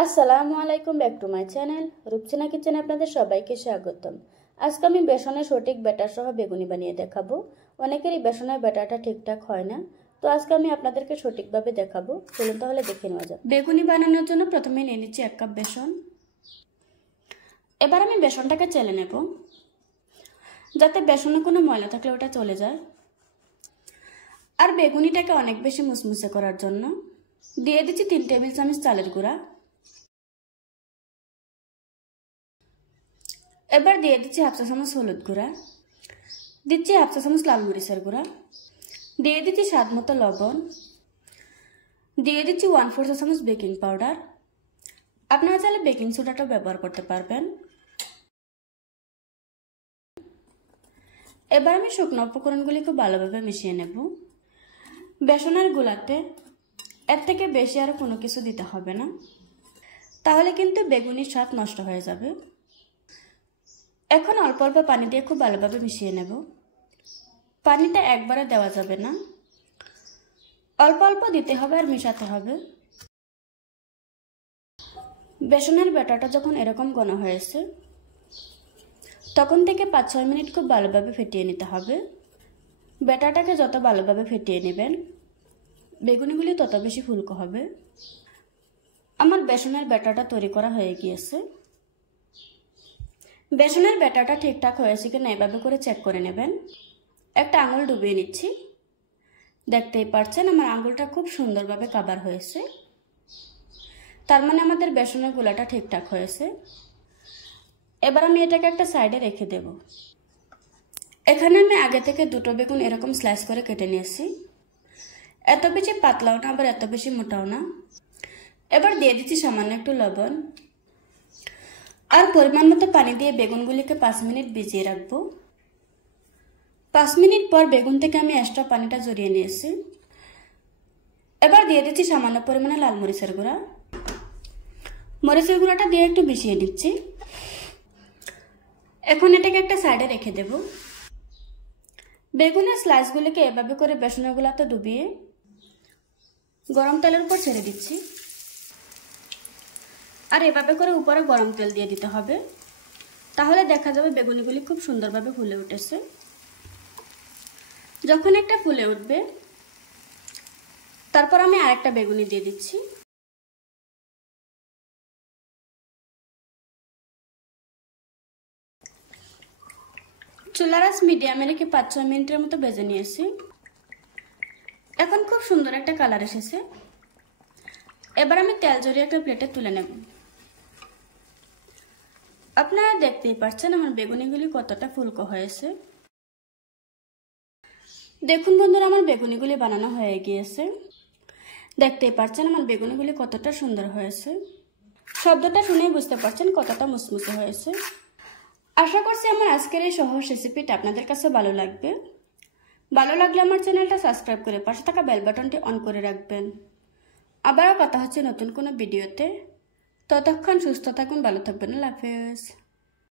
আসসালামু আলাইকুম, back to my channel Rupsina কিচেনে আপনাদের সবাইকে স্বাগতম। আজকে আমি বেসনের সঠিক ব্যাটার সহ বেগুনি বানিয়ে দেখাবো। অনেকেরই বেসনের ব্যাটারটা ঠিকঠাক হয় না, তো আজকে আমি আপনাদেরকে সঠিকভাবে দেখাবো। চলুন তাহলে দেখে নেওয়া যাক। বেগুনি বানানোর জন্য প্রথমে নিয়ে নিচ্ছি 1 কাপ বেসন। এবার আমি বেসনটাকে চেলে নেব, যাতে বেসনে কোনো ময়লা থাকলে ওটা চলে যায়। আর বেগুনিটাকে অনেক বেশি মুসমুসে করার জন্য দিয়ে দিচ্ছি 3 টেবিল চামচ চালের গুঁড়া। এবার দিয়ে দিচ্ছি 1/2 চা চামচ হলুদ গুঁড়া, দিচ্ছি 1/2 চা চামচ লাল মরিচের গুঁড়া, দিয়ে দিচ্ছি স্বাদ মতো লবণ, দিয়ে দিচ্ছি 1/4 চা চামচ বেকিং পাউডার। আপনারা চাইলে বেকিং সোডাটাও ব্যবহার করতে পারবেন। এবার আমি শুকনো উপকরণগুলি খুব ভালোভাবে মিশিয়ে নেব। বেসনের গুলাতে এর থেকে বেশি আর কোনো কিছু দিতে হবে না, তাহলে কিন্তু বেগুনির স্বাদ নষ্ট হয়ে যাবে। এখন অল্প অল্প পানি দিয়ে খুব ভালোভাবে মিশিয়ে নেব। পানিটা একবারে দেওয়া যাবে না, অল্প অল্প দিতে হবে আর মিশাতে হবে। বেসনের ব্যাটারটা যখন এরকম ঘন হয়েছে, তখন থেকে 5-6 মিনিট খুব ভালোভাবে ফেটিয়ে নিতে হবে। ব্যাটারটাকে যত ভালোভাবে ফেটিয়ে নেবেন, বেগুনিগুলি তত বেশি ফুলকো হবে। আমার বেসনের ব্যাটারটা তৈরি করা হয়ে গিয়েছে। বেসনের ব্যাটারটা ঠিকঠাক হয়েছে কিনা এভাবে করে চেক করে নেবেন। একটা আঙুল ডুবিয়ে নিচ্ছি। দেখতেই পাচ্ছেন আমার আঙুলটা খুব সুন্দরভাবে কাভার হয়েছে, তার মানে আমাদের বেসনের গোলাটা ঠিকঠাক হয়েছে। এবার আমি এটাকে একটা সাইডে রেখে দেব। এখানে আমি আগে থেকে 2টো বেগুন এরকম স্লাইস করে কেটে নিয়েছি। এত বেশি পাতলাও না, আবার এত বেশি মোটাও না। এবার দিয়ে দিচ্ছি সামান্য একটু লবণ আর পরিমাণ মতো পানি দিয়ে বেগুনগুলিকে 5 মিনিট ভিজিয়ে রাখবো। 5 মিনিট পর বেগুন থেকে আমি এক্সট্রা পানিটা ঝরিয়ে নিয়েছি। এবার দিয়ে দিচ্ছি সামান্য পরিমাণে লাল মরিচের গুঁড়া। মরিচের গুঁড়াটা দিয়ে একটু মিশিয়ে দিচ্ছি। এখন এটাকে একটা সাইডে রেখে দেব। বেগুনের স্লাইসগুলিকে এভাবে করে বেসনের গুলাতে ডুবিয়ে গরম তেলের উপর ছেড়ে দিচ্ছি। আর এভাবে করে উপরে গরম তেল দিয়ে দিতে হবে, তাহলে দেখা যাবে বেগুনিগুলি খুব সুন্দরভাবে ফুলে উঠেছে। যখন একটা ফুলে উঠবে, তারপর আমি আরেকটা বেগুনি দিয়ে দিচ্ছি। চুলার আঁচ মিডিয়ামে রেখে 5-6 মিনিটের মতো ভেজে নিয়েছি। এখন খুব সুন্দর একটা কালার এসেছে। এবার আমি তেল ঝরিয়ে একটা প্লেটে তুলে নেব। আপনারা দেখতেই পাচ্ছেন আমার বেগুনিগুলি কতটা ফুলকো হয়েছে। দেখুন বন্ধুরা, আমার বেগুনিগুলি বানানো হয়ে গিয়েছে। দেখতেই পাচ্ছেন আমার বেগুনিগুলি কতটা সুন্দর হয়েছে। শব্দটা শুনেই বুঝতে পারছেন কতটা মুসমুসে হয়েছে। আশা করছি আমার আজকের এই সহজ রেসিপিটা আপনাদের কাছে ভালো লাগবে। ভালো লাগলে আমার চ্যানেলটা সাবস্ক্রাইব করে পাশে থাকা বেল বাটনটি অন করে রাখবেন। আবারও কথা হচ্ছে নতুন কোনো ভিডিওতে। ততক্ষণ সুস্থ থাকুন, ভালো থাকবেন। আল্লাহ হাফেজ।